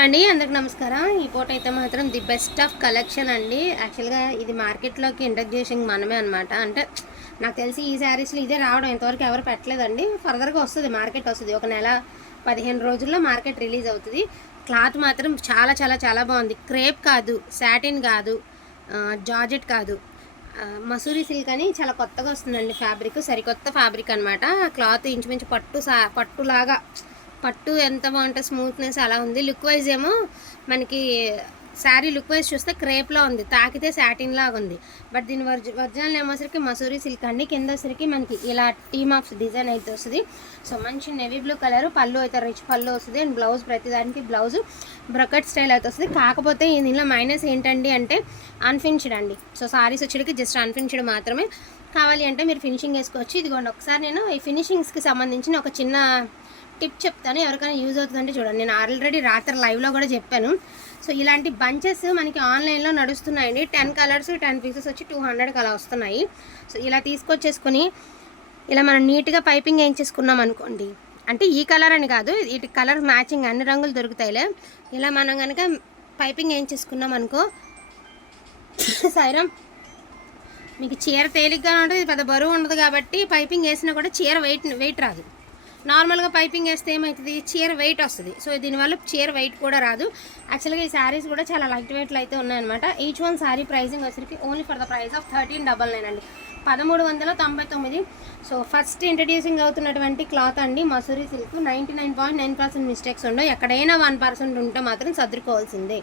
అండి అందరికి నమస్కారం. ఈ పూట అయితే మాత్రం ది బెస్ట్ ఆఫ్ కలెక్షన్ అండి. యాక్చువల్గా ఇది మార్కెట్లోకి ఇంట్రడ్యూసింగ్ మనమే అనమాట అంటే నాకు తెలిసి ఈ శారీస్లో ఇదే రావడం ఇంతవరకు ఎవరు పెట్టలేదండి. ఫర్దర్గా వస్తుంది మార్కెట్ వస్తుంది. ఒక నెల పదిహేను రోజుల్లో మార్కెట్ రిలీజ్ అవుతుంది. క్లాత్ మాత్రం చాలా చాలా చాలా బాగుంది. క్రేప్ కాదు సాటిన్ కాదు జార్జెట్ కాదు. మసూరి సిల్క్ అని చాలా కొత్తగా వస్తుందండి ఫ్యాబ్రిక్. సరికొత్త ఫ్యాబ్రిక్ అనమాట క్లాత్ ఇంచుమించు పట్టు సా పట్టులాగా పట్టు ఎంత బాగుంటుంది స్మూత్నెస్ అలా ఉంది. లుక్ వైజ్ ఏమో మనకి శారీ లుక్ వైజ్ చూస్తే క్రేప్లో ఉంది. తాకితే శాటిన్ లాగా ఉంది. బట్ దీని ఒరిజి ఒరిజినల్ ఏమోసరికి మసూరి సిల్క్ అండి. కింద వచ్చరికి మనకి ఇలా టీమ్ ఆఫ్ డిజైన్ అయితే వస్తుంది. సో మంచి నెవీ బ్లూ కలర్ పళ్ళు అయితే రిచ్ పళ్ళు వస్తుంది. అండ్ బ్లౌజ్ ప్రతిదానికి బ్లౌజ్ బ్రొకెట్ స్టైల్ అయితే వస్తుంది. కాకపోతే దీనిలో మైనస్ ఏంటండి అంటే అన్ఫినిష్డ్ అండి. సో సారీస్ వచ్చేటికి జస్ట్ అన్ఫినిష్డ్ మాత్రమే. కావాలి అంటే మీరు ఫినిషింగ్ వేసుకోవచ్చు. ఇదిగోండి ఒకసారి నేను ఈ ఫినిషింగ్స్కి సంబంధించిన ఒక చిన్న టిప్ చెప్తాను ఎవరికైనా యూజ్ అవుతుందంటే చూడండి. నేను ఆల్రెడీ రాత్రి లైవ్లో కూడా చెప్పాను. సో ఇలాంటి బంచెస్ మనకి ఆన్లైన్లో నడుస్తున్నాయండి. టెన్ కలర్స్ టెన్ పీసెస్ వచ్చి టూ హండ్రెడ్కి అలా వస్తున్నాయి. సో ఇలా తీసుకొచ్చేసుకుని ఇలా మనం నీట్గా పైపింగ్ వేయించేసుకున్నాం అనుకోండి. అంటే ఈ కలర్ అని కాదు ఇటు కలర్ మ్యాచింగ్ అన్ని రంగులు దొరుకుతాయిలే. ఇలా మనం కనుక పైపింగ్ వేయించేసుకున్నాం అనుకో సైరం మీకు చీర తేలిగ్గా ఉంటుంది పెద్ద బరువు ఉండదు కాబట్టి పైపింగ్ వేసినా కూడా చీర వెయిట్ వెయిట్ రాదు. నార్మల్గా పైపింగ్ వేస్తే ఏమవుతుంది చీర వెయిట్ వస్తుంది. సో దీనివల్ల చీర వెయిట్ కూడా రాదు. యాక్చువల్గా ఈ శారీస్ కూడా చాలా లైట్ వెయిట్లో అయితే ఉన్నాయన్నమాట. ఈచ్ వన్ శారీ ప్రైసింగ్ వచ్చరికి only for the price of thirteen double nine అండి. పదమూడు వందల తొంభై తొమ్మిది. సో ఫస్ట్ ఇంట్రడ్యూసింగ్ అవుతున్నటువంటి క్లాత్ అండి. Masuri silk ninety nine point nine percent mistakes ఉండవు ఎక్కడైనా వన్ పర్సెంట్ ఉంటే మాత్రం సర్దుకోవాల్సిందే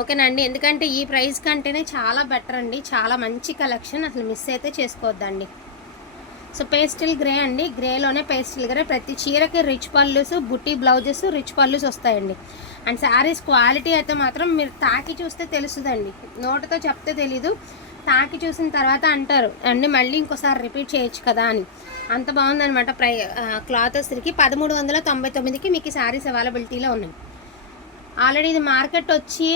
ఓకేనండి ఎందుకంటే ఈ ప్రైస్ కంటేనే చాలా బెటర్ అండి. చాలా మంచి కలెక్షన్ అసలు మిస్ అయితే చేసుకోవద్దండి. సో పేస్టిల్ గ్రే అండి. గ్రేలోనే పేస్టిల్ గ్రే. ప్రతి చీరకి రిచ్ పళ్ళుస్ బుట్టి బ్లౌజెస్ రిచ్ పళ్ళుస్ వస్తాయండి. అండ్ శారీస్ క్వాలిటీ అయితే మాత్రం మీరు తాకి చూస్తే తెలుస్తుందండి నోటితో చెప్తే తెలీదు. తాకి చూసిన తర్వాత అంటారు అండి మళ్ళీ ఇంకోసారి రిపీట్ చేయొచ్చు కదా అని. అంత బాగుందనమాట ప్రై క్లాత్ వచ్చరికి పదమూడు వందల తొంభై తొమ్మిదికి మీకు ఈ శారీస్ అవైలబిలిటీలో ఉన్నాయి. ఆల్రెడీ ఇది మార్కెట్ వచ్చి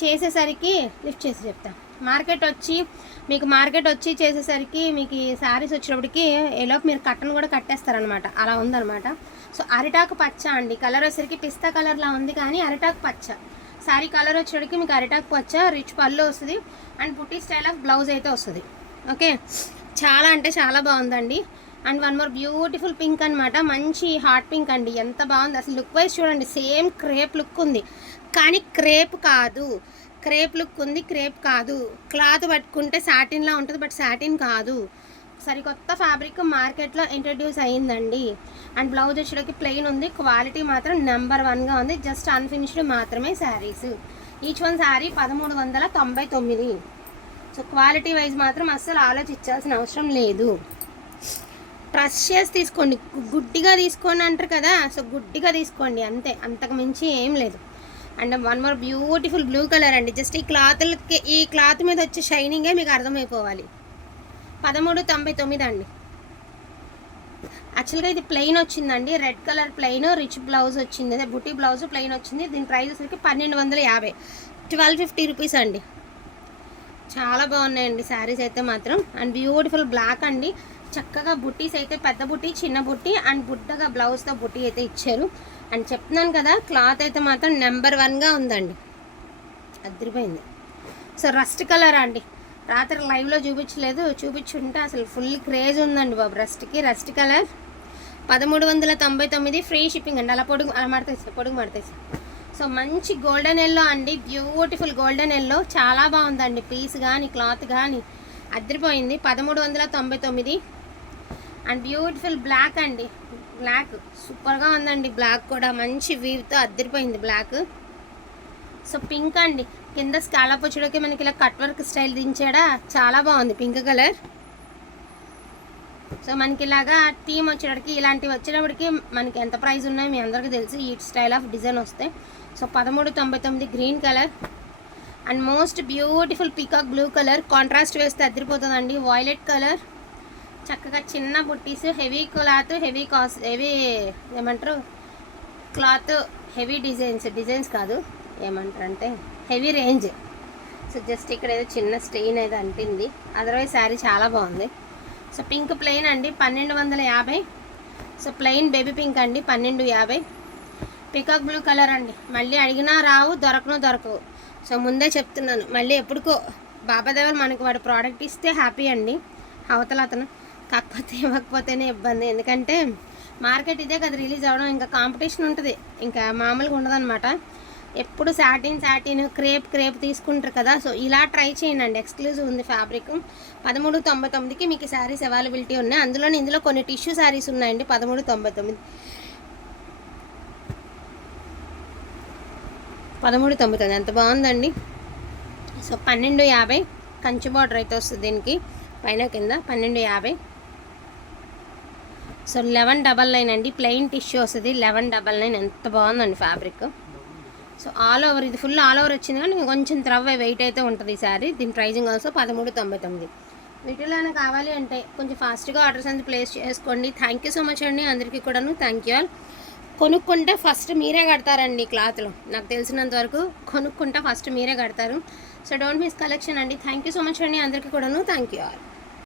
చేసేసరికి లిఫ్ట్ చేసి చెప్తాను మార్కెట్ వచ్చి మీకు మార్కెట్ వచ్చి చేసేసరికి మీకు ఈ శారీస్ వచ్చినప్పటికి ఏలోపు మీరు కట్టను కూడా కట్టేస్తారనమాట అలా ఉందనమాట సో అరిటాకు పచ్చ అండి. కలర్ వచ్చేసరికి పిస్తా కలర్లా ఉంది కానీ అరిటాకు పచ్చ. శారీ కలర్ వచ్చేటికి మీకు అరిటాకు పచ్చ రిచ్ పళ్ళు వస్తుంది అండ్ బుట్టి స్టైల్ ఆఫ్ బ్లౌజ్ అయితే వస్తుంది. ఓకే? చాలా అంటే చాలా బాగుందండి. And one more beautiful pink అనమాట మంచి హాట్ పింక్ అండి. ఎంత బాగుంది. అసలు లుక్ వైజ్ చూడండి. సేమ్ క్రేప్ లుక్ ఉంది. కానీ క్రేప్ కాదు. క్రేప్ లుక్ ఉంది క్రేప్ కాదు. క్లాత్ పట్టుకుంటే సాటిన్లా ఉంటుంది బట్ సాటిన్ కాదు. సరికొత్త ఫ్యాబ్రిక్ మార్కెట్లో ఇంట్రడ్యూస్ అయ్యిందండి. అండ్ బ్లౌజ్ వచ్చేటికి ప్లెయిన్ ఉంది క్వాలిటీ మాత్రం నెంబర్ వన్గా ఉంది. జస్ట్ అన్ఫినిష్డ్ మాత్రమే శారీస్ ఈచ్ వన్ శారీ పదమూడు వందల తొంభై తొమ్మిది. సో క్వాలిటీ వైజ్ మాత్రం అస్సలు ఆలోచించాల్సిన అవసరం లేదు. ట్రస్ట్ చేసి తీసుకోండి. గుడ్డిగా తీసుకోండి అంటారు కదా సో గుడ్డిగా తీసుకోండి. అంతే అంతకు మించి ఏం లేదు. And one more beautiful blue colour అండి. జస్ట్ ఈ క్లాత్లకి ఈ క్లాత్ మీద వచ్చే షైనింగే మీకు అర్థమైపోవాలి. పదమూడు తొంభై తొమ్మిది అండి. యాక్చువల్గా ఇది ప్లెయిన్ వచ్చిందండి. Red colour plain rich blouse వచ్చింది. అదే బుటీ బ్లౌజ్ ప్లెయిన్ వచ్చింది. దీని ప్రైస్ వచ్చేసరికి పన్నెండు వందల యాభై. ట్వెల్వ్ ఫిఫ్టీ రూపీస్ అండి. చాలా బాగున్నాయండి శారీస్ అయితే మాత్రం. అండ్ బ్యూటిఫుల్ బ్లాక్ అండి. చక్కగా బుట్టీస్ అయితే పెద్ద బుట్టి చిన్న బుట్టి అండ్ బుట్టగా బ్లౌజ్తో బుట్టి అయితే ఇచ్చారు. అండ్ చెప్తున్నాను కదా క్లాత్ అయితే మాత్రం నెంబర్ వన్గా ఉందండి. అదిరిపోయింది. సో రస్ట్ కలర్ అండి. రాత్రి లైవ్లో చూపించలేదు. చూపించుంటే అసలు ఫుల్ క్రేజ్ ఉందండి బాబు రస్ట్కి రస్ట్ కలర్ పదమూడు వందల తొంభై తొమ్మిది ఫ్రీ షిప్పింగ్ అండి. అలా పొడుగు అలా మడతేసి పొడుగు మడతేసి. సో మంచి గోల్డెన్ ఎల్లో అండి. బ్యూటిఫుల్ గోల్డెన్ ఎల్లో చాలా బాగుందండి. పీస్ కానీ క్లాత్ కానీ అద్దరిపోయింది పదమూడు వందల తొంభై తొమ్మిది అండ్ బ్యూటిఫుల్ బ్లాక్ అండి. బ్లాక్. సూపర్గా ఉందండి. బ్లాక్ కూడా మంచి వీవ్తో అదిరిపోయింది బ్లాక్. సో పింక్ అండి. కింద స్కాలప్ వచ్చేటికి మనకి ఇలా కట్ వర్క్ స్టైల్ దించాడా? చాలా బాగుంది. Pink colour. సో మనకి ఇలాగా థీమ్ వచ్చేటప్పటికి ఇలాంటివి వచ్చేటప్పటికి మనకి ఎంత ప్రైస్ ఉన్నాయో మీ అందరికీ తెలుసు. ఈ స్టైల్ ఆఫ్ డిజైన్ వస్తాయి సో పదమూడు తొంభై తొమ్మిది green colour. And most beautiful peacock blue colour. Contrast వేస్తే అదిరిపోతుందండి వాయిలెట్ కలర్. చక్కగా చిన్న బుట్టీస్ heavy cloth heavy cost heavy ఏమంటారు? క్లాత్ హెవీ డిజైన్స్ డిజైన్స్ కాదు ఏమంటారు అంటే హెవీ రేంజ్. సో జస్ట్ ఇక్కడ ఏదో చిన్న స్టెయిన్ అయితే అంటింది అదర్వైజ్ శారీ చాలా బాగుంది. సో పింక్ ప్లెయిన్ అండి పన్నెండు వందల యాభై. సో ప్లెయిన్ బేబీ పింక్ అండి పన్నెండు యాభై. పికాక్ బ్లూ కలర్ అండి. మళ్ళీ అడిగినా రావు దొరకను దొరకవు. సో ముందే చెప్తున్నాను. మళ్ళీ ఎప్పుడుకో బాబాదేవర్ మనకి వాడు ప్రోడక్ట్ ఇస్తే హ్యాపీ అండి. అవతల అతను. కాకపోతే ఇవ్వకపోతేనే ఇబ్బంది. ఎందుకంటే మార్కెట్ ఇదే కదా రిలీజ్ అవ్వడం ఇంకా కాంపిటీషన్ ఉంటుంది. ఇంకా మామూలుగా ఉండదన్నమాట. ఎప్పుడు సాటిన్ సాటిన్ క్రేప్ క్రేప్ తీసుకుంటారు కదా. సో ఇలా ట్రై చేయండి. ఎక్స్క్లూజివ్ ఉంది ఫ్యాబ్రిక్. పదమూడు తొంభై తొమ్మిదికి మీకు శారీస్ అవైలబిలిటీ ఉన్నాయి. అందులో ఇందులో కొన్ని టిష్యూ శారీస్ ఉన్నాయండి. పదమూడు తొంభై తొమ్మిది. పదమూడు తొంభై తొమ్మిది. ఎంత బాగుందండి. సో పన్నెండు యాభై. కంచి బార్డర్ అయితే వస్తుంది దీనికి. పైన కింద పన్నెండు యాభై. సో లెవెన్ డబల్ నైన్ అండి. ప్లెయిన్ టిష్యూ వస్తుంది. లెవెన్ డబల్ నైన్ ఎంత బాగుందండి ఫ్యాబ్రిక్ సో ఆల్ ఓవర్ ఇది ఫుల్ ఆల్ ఓవర్ వచ్చింది కానీ కొంచెం త్రవ్వ వెయిట్ అయితే ఉంటుంది ఈ సారీ. దీని ప్రైజింగ్ ఆల్సో పదమూడు తొంభై తొమ్మిది. వీటిలోనే కావాలి అంటే కొంచెం ఫాస్ట్గా ఆర్డర్స్ అనేది ప్లేస్ చేసుకోండి. థ్యాంక్ యూ సో మచ్ అండి. అందరికీ కూడాను థ్యాంక్ యూ ఆల్ కొనుక్కుంటే ఫస్ట్ మీరే కడతారండి క్లాత్లో నాకు తెలిసినంత వరకు కొనుక్కుంటే ఫస్ట్ మీరే కడతారు. సో డోంట్ మిస్ కలెక్షన్ అండి. థ్యాంక్ యూ సో మచ్ అండి. అందరికీ కూడాను థ్యాంక్ యూ ఆల్